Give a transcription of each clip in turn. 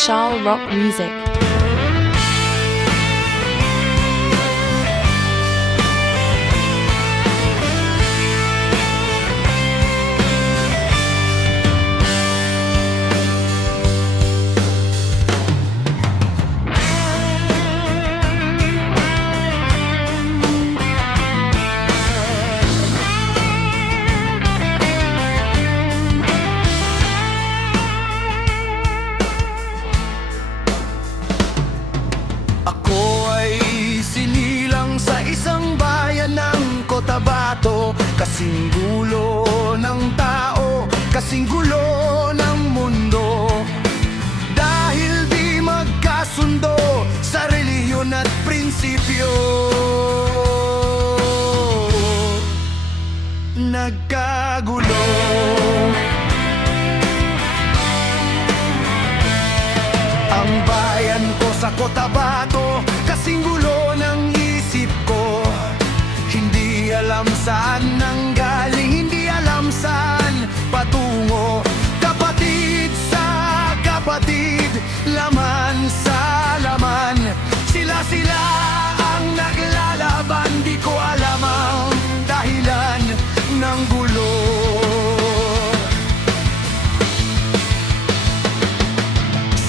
Shal Rock Music. Ako ay sinilang sa isang bayan ng Cotabato, kasing gulo ng tao, kasing gulo ng mundo. Dahil di magkasundo sa relihiyon at prinsipyo, nagkagulo. Ang bayan ko sa Cotabato, kasing gulo ng isip ko. Hindi alam saan nanggaling, hindi alam saan patungo. Kapatid sa kapatid, laman sa laman, sila ang naglalaban. Di ko alam ang dahilan ng gulo.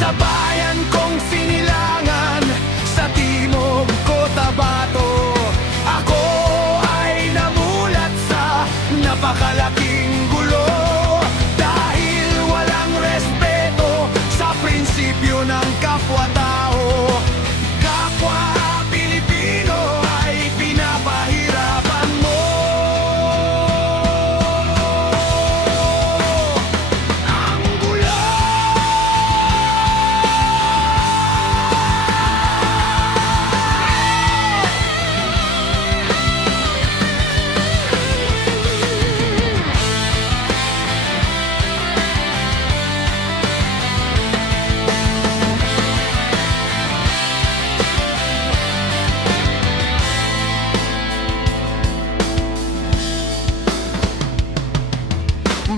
Sa bayan kong sinilangan, sa timog Cotabato, ako ay namulat sa napakalaking gulo. Dahil walang respeto sa prinsipyo ng kapwa-tao, kapwa Pilipino ay pinapahirapan mo. Ang gulo!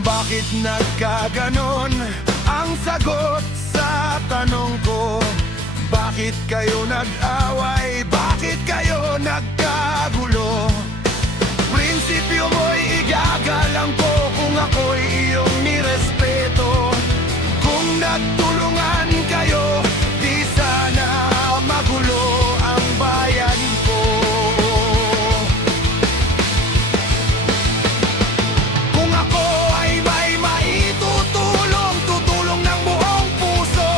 Bakit nagkaganon? Ang sagot sa tanong ko, bakit kayo nag-away? Bakit kayo nagkagulo? Prinsipyo mo'y igagalang ko kung ako'y iyong nirespeto. Kung nagtulungan kayo, di sana magulo ang bayan ko. Kung ako ay may maitutulong, tutulong ng buong puso.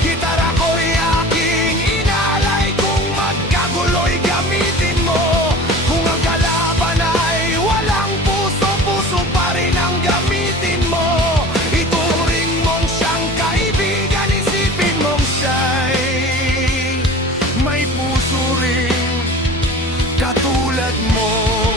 Gitara ko'y aking inalay, kung magkagulo'y gamitin mo. Kung ang kalaban ay walang puso, puso pa rin ang gamitin mo. Ituring mong siyang kaibigan, isipin mong siya'y may puso rin katulad mo.